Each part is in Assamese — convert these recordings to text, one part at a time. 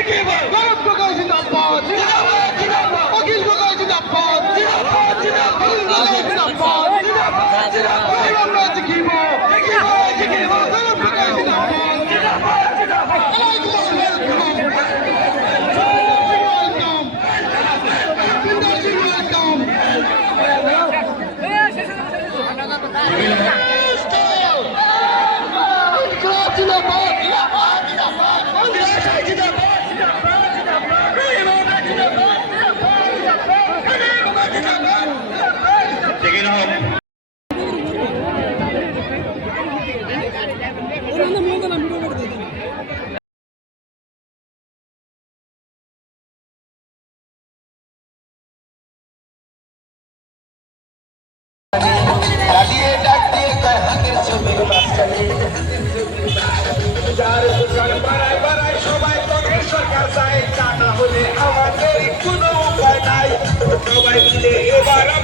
গরম প্রকাশ জিন্দাবাদ, অখিল প্রকাশ জিন্দাবাদ, আমরা জিখিব, গরম প্রকাশ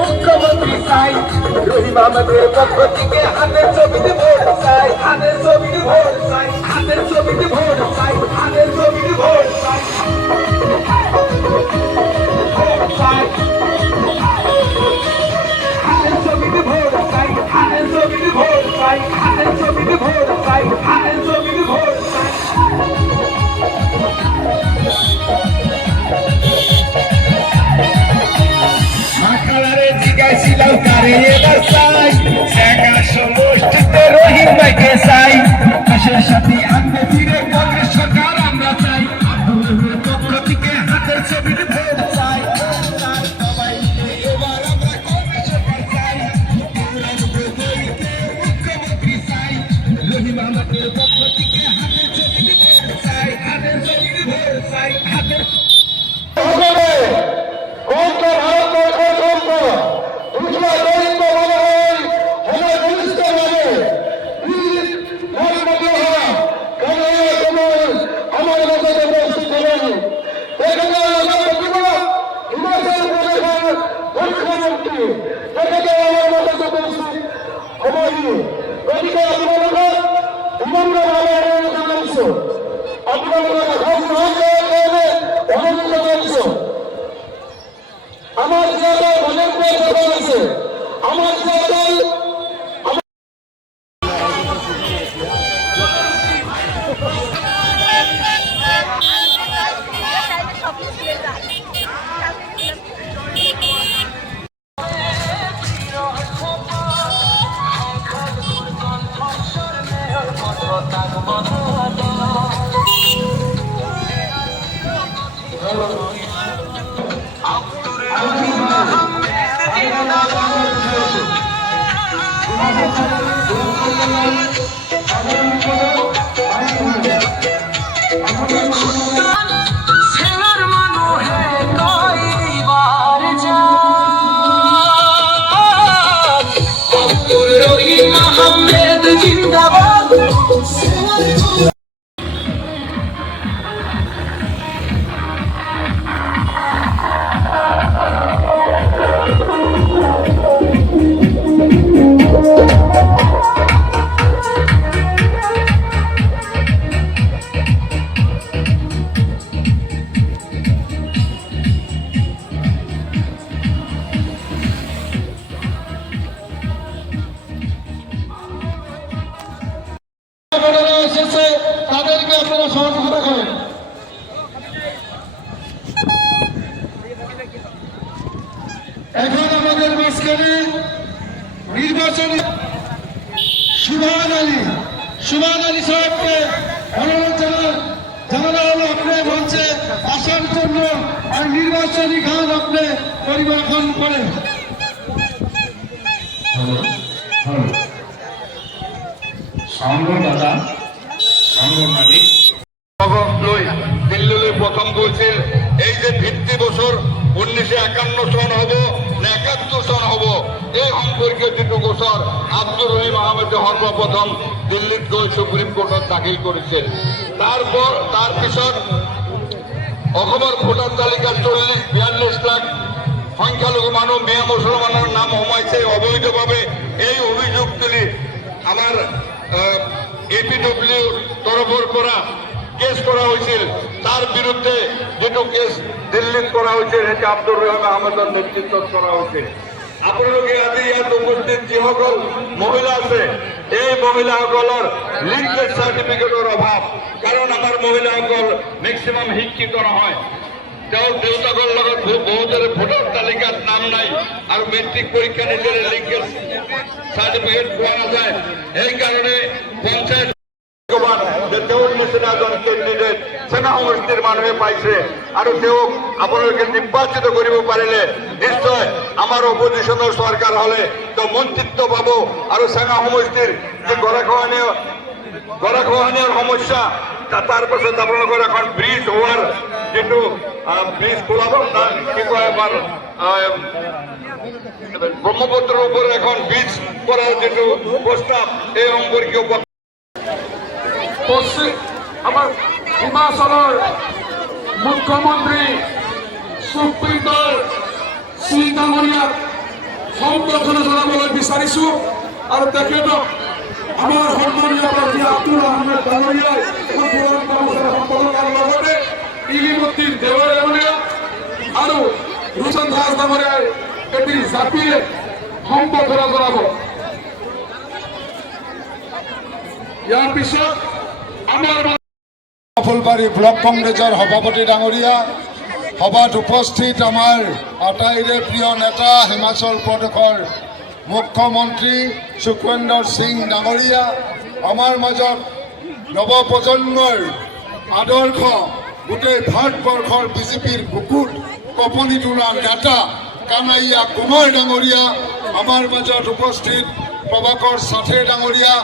মুখ্যমন্ত্রী চাই রহিম আহমেদের পক্ষ থেকে হাতের ছবিতে ভোট চাই, হাতের ছবিতে ভোট চাই, হাতের ছবিতে ভোট চাই, হাতের ছবিতে ভোট চাই, ভোট চাই, হাতের ছবিতে ভোট চাই, হাতের ছবিতে ভোট চাই, হাতের ছবিতে ভোট চাই, হাতের ছবিতে ভোট চাই। জিজ্ঞাসিলাম কারে এবার চাই, একা সমষ্টিতে রহিম ভাইকে চাই, দেশের সাথে আনতে ফিরে কংগ্রেস সরকার আমরা চাই, পক্ষ থেকে হাতের ছবির ভোট চাই, সবাই এবার আমরা কংগ্রেস সরকার চাই, মুখ্যমন্ত্রী চাই, রহিম আহমেদের পক্ষ থেকে হাতের ছবির ভোট চাই, হাতের ছবির ভোট চাই, হাতের আমার জায়গায় অনেক কথা আছে, আমার জায়গায় তাদেরকে আপনারা সহযোগিতা করেন। এখন আমাদের মাঝখানে নির্বাচনী সুবহান আলী সাহেবকে অনুরোধ জানানো হলো আপনি মঞ্চে আসার জন্য আর নির্বাচনী গান আপনি পরিবেশন করেন। দাদা মালিক দিল্লি প্রথম বলছিল এই যে ভিত্তি বছর 1951 সন হব না 71 সন হব, এই সম্পর্কে দুটো বছর আব্দুর রহিম আহমেদ সর্বপ্রথম দিল্লিত গৈ সুপ্রিম কোর্টত দাখিল করেছিল। তার পিছত অসমৰ ভোটাৰ তালিকাত 42 লাখ সংখ্যালঘু মানুহ মিয়া মুছলমানৰ নাম সোমাইছে অবৈধভাৱে। এই অভিযোগ তুলি আমাৰ APW তৰফৰ পৰা কেছ কৰা হৈছিল। তার বিরুদ্ধে যেটু কেস দিল্লিত করা হয়েছে সেটা আব্দুর রহিম আহমেদের নেতৃত্বত করা হয়েছে। আপোনালোকে আজি ইয়াত উপস্থিত যিসকল মহিলা আছে, এই মহিলাসকলৰ লিংকেজ চাৰ্টিফিকেটৰ অভাৱ, কাৰণ আমাৰ মহিলাসকল মেক্সিমাম শিক্ষিত নহয়। তেওঁৰ দেউতাকৰ লগত বহুতৰে ভোটাৰ তালিকাত নাম নাই আৰু মেট্ৰিক পৰীক্ষা নিদিলে লিংকেজ চাৰ্টিফিকেট পোৱা নাযায়। সেইকাৰণে পঞ্চায়ত যে তেওঁৰ নিচিনা এজন কেণ্ডিডেট চেঙা সমষ্টিৰ মানুহে পাইছে আৰু তেওঁক আপোনালোকে নিৰ্বাচিত কৰিব পাৰিলে নিশ্চয় আমাৰ অপজিশ্যনৰ চৰকাৰ হ'লে তেওঁ মন্ত্ৰিত্ব পাব আৰু চেঙা সমষ্টিৰ যি গৰাখহনীয়াৰ সমস্যা, তাৰ পাছত আপোনালোকৰ এখন ব্ৰিজ হোৱাৰ যিটো ব্ৰিজ খোলাব না কি কয় আমাৰ ব্ৰহ্মপুত্ৰৰ ওপৰত এখন ব্ৰিজ কৰাৰ যিটো প্ৰস্তাৱ, এই সম্পৰ্কীয় আমাৰ হিমাচলেৰ মুখ্যমন্ত্ৰী সুপ্ৰিন্দৰ সিং ডাঙৰিয়াক সম্বৰ্ধনা জানাবলৈ বিচাৰিছো আৰু তেখেতক আমাৰ সন্মানীয় প্ৰাৰ্থী আব্দুল আহমেদ ডাঙৰিয়াই পূৰণ কৰ্মশালা সম্পাদন কৰাৰ লগতে ইলিমুদ্দিন দেৱাৰী ডাঙৰীয়া আৰু ৰুচন দাস ডাঙৰীয়াই এটি জাতিয়ে সম্বৰ্ধনা জনাব। ইয়াৰ পিছত আমাৰ ফুলবাৰী ব্লক কংগ্ৰেছৰ সভাপতি ডাঙৰীয়া, সভাত উপস্থিত আমাৰ আটাইৰে প্ৰিয় নেতা হিমাচল প্ৰদেশৰ মুখ্যমন্ত্ৰী সুখেন্দৰ সিং ডাঙৰীয়া, আমাৰ মাজত নৱপ্ৰজন্মৰ আদৰ্শ গোটেই ভাৰতবৰ্ষৰ বিজেপিৰ বুকুত কঁপনি তোলা নেতা কানাইয়া কুমাৰ ডাঙৰীয়া, আমাৰ মাজত উপস্থিত প্ৰভাকৰ সাথে ডাঙৰীয়া,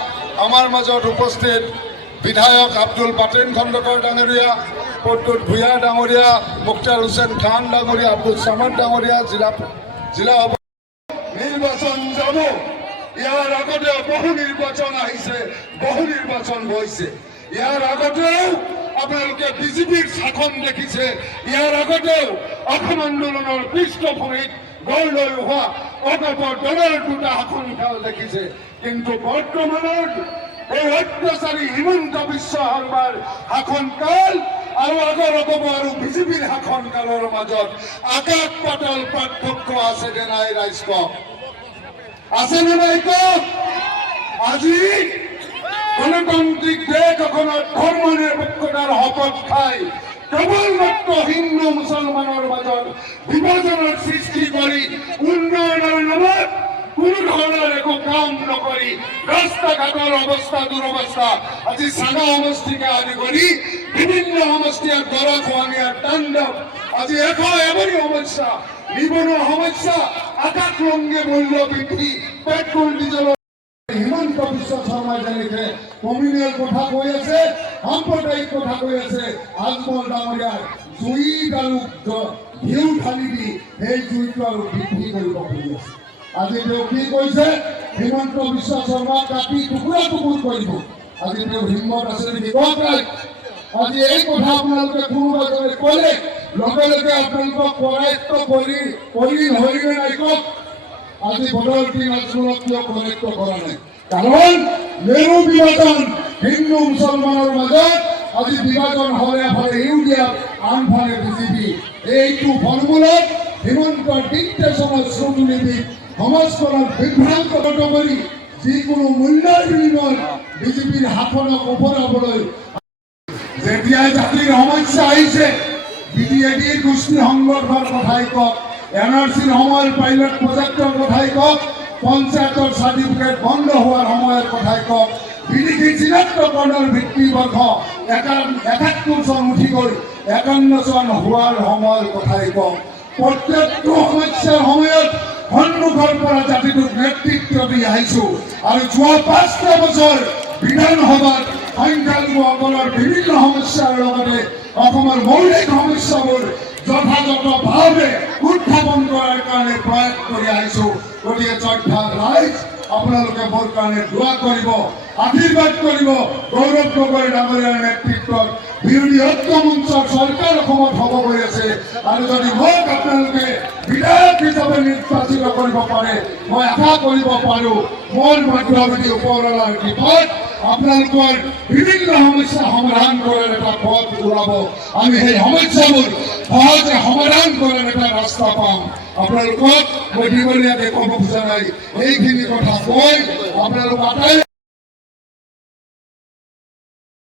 আমাৰ মাজত উপস্থিত বিধায়ক আব্দুল বাটেন খন্দকাৰ ডাঙৰীয়া, প্ৰদ্যুৎ ভূঞা ডাঙৰীয়া, মুক্তাৰ হুছেইন খান ডাঙৰীয়া, আব্দুল সামাদ ডাঙৰীয়া, জিলা নিৰ্বাচন যাব। ইয়াৰ আগতে বহু নিৰ্বাচন আহিছে, বহু নিৰ্বাচন হৈছে। ইয়াৰ আগতেও আপোনালোকে বিজেপিৰ শাসন দেখিছে, ইয়াৰ আগতেও অসম আন্দোলনৰ পৃষ্ঠভূমিত গঢ় লৈ হোৱা অগপৰ দলৰ দুটা শাসনকাল দেখিছে। কিন্তু বৰ্তমানৰ এই অত্যাচাৰী হিমন্ত বিশ্ব শৰ্মাৰ শাসনকাল আৰু আগৰ অগপ আৰু বিজেপিৰ শাসনকালৰ মাজত আকাশ পাতাল পাৰ্থক্য আছে নে নাই? ৰাইজ কওক, আছে নে নাই কওক? আজি গণতান্ত্ৰিক দেশ এখনত ধৰ্ম নিৰপেক্ষতাৰ শপত খাই কেৱল মাত্ৰ হিন্দু মুছলমানৰ মাজত বিভাজনৰ সৃষ্টি কৰি উন্নয়নৰ নামত কোনো ধৰণৰ একো কাম নকৰি ৰাস্তা ঘাটৰ অৱস্থা দুৰৱস্থা, আজি চাঙা সমষ্টিকে আদি কৰি বিভিন্ন সমষ্টিৰ গৰাখহনীয়াৰ তাণ্ডৱ, আজি এমনি সমস্যা, নিবনুৱা সমস্যা, আকাশলংঘী মূল্য বৃদ্ধি, পেট্ৰল ডিজেলৰ হিমন্ত বিশ্ব শৰ্মাই যেনেকে কমিউনেল কথা কৈ আছে, সাম্প্ৰদায়িক কথা কৈ আছে, আজমল ডাঙৰীয়াৰ জুইত আৰু ঘিউ ঢালি দি সেই জুইটো আৰু বৃদ্ধি কৰিব খুজি আছে। আজি তেওঁ কি কৈছে? হিমন্ত বিশ্ব শৰ্মাক কাটি টুকুৰা টুকুৰ কৰিব। আজি তেওঁ হিম্মত আছে নেকি কওক? আজি এই কথা আপোনালোকে কোনোবা এজনে ক'লে লগে লগে আপোনালোকক কৰায়ত্ব কৰি হয়নে নাই কওক? আজি বদলতি নাজমুলক কিয় কৰায়ত্ব কৰা নাই? কাৰণ মেৰু বিভাজন, হিন্দু মুছলমানৰ মাজত আজি বিভাজন হ'লে এফালে ইউডিএফ আনফালে বিজেপি। এইটো ফৰ্মুলাত হিমন্ত ডিক্টেশ্যনৰ শ্ৰুতি দি সমাজখনক বিভ্ৰান্ত কৰি যিকোনো মূল্যৰ বিনিময়ত বিজেপিৰ শাসনক ওপৰাবলৈ যেতিয়াই জাতিৰ সমস্যা আহিছে, বিটিএডিৰ গোষ্ঠী সংগঠনৰ কথাই কওক, এনআৰচিৰ সময়ৰ পাইলট প্ৰজেক্টৰ কথাই কওক, পঞ্চায়তৰ চাৰ্টিফিকেট বন্ধ হোৱাৰ সময়ৰ কথাই কওক, বিদেশী চিনাক্তকৰণৰ ভিত্তিবৰ্ষ ৭১ চন উঠি গৈ ৫১ চন হোৱাৰ সময়ৰ কথাই কওক। প্ৰত্যেকটো সমস্যাৰ সময়ত সন্মুখৰ পৰা জাতিটোক নেতৃত্ব দি আহিছো আৰু যোৱা ৫টা বছৰ বিধানসভাত সংখ্যালঘুসকলৰ বিভিন্ন সমস্যাৰ লগতে অসমৰ মৌলিক সমস্যাবোৰ যথাযথভাৱে উত্থাপন কৰাৰ কাৰণে প্ৰয়াস কৰি আহিছো। গতিকে শ্ৰদ্ধা ৰাইজ, আপোনালোকে মোৰ কাৰণে দোৱা কৰিব, আশীৰ্বাদ কৰিব। গৌৰৱ গগৈ ডাঙৰীয়াৰ নেতৃত্বত বিৰোধী ঐক্য মঞ্চৰ চৰকাৰ অসমত হ'ব গৈ আছে আৰু যদি মোক আপোনালোকে বিধায়ক হিচাপে নিৰ্বাচিত কৰিব পাৰে, মই আশা কৰিব পাৰোঁ মোৰ মধ্যৱৰ্তী ওপৰৱালাৰ কৃপাত আপোনালোকৰ বিভিন্ন সমস্যা সমাধান কৰাৰ এটা পথ ওলাব আমি সেই সমস্যাবোৰ সহজে সমাধান কৰাৰ এটা ৰাস্তা পাম আপোনালোকক মই দীঘলীয়াকৈ ক'ব খোজা নাই এইখিনি কথা কৈ আপোনালোক আটাই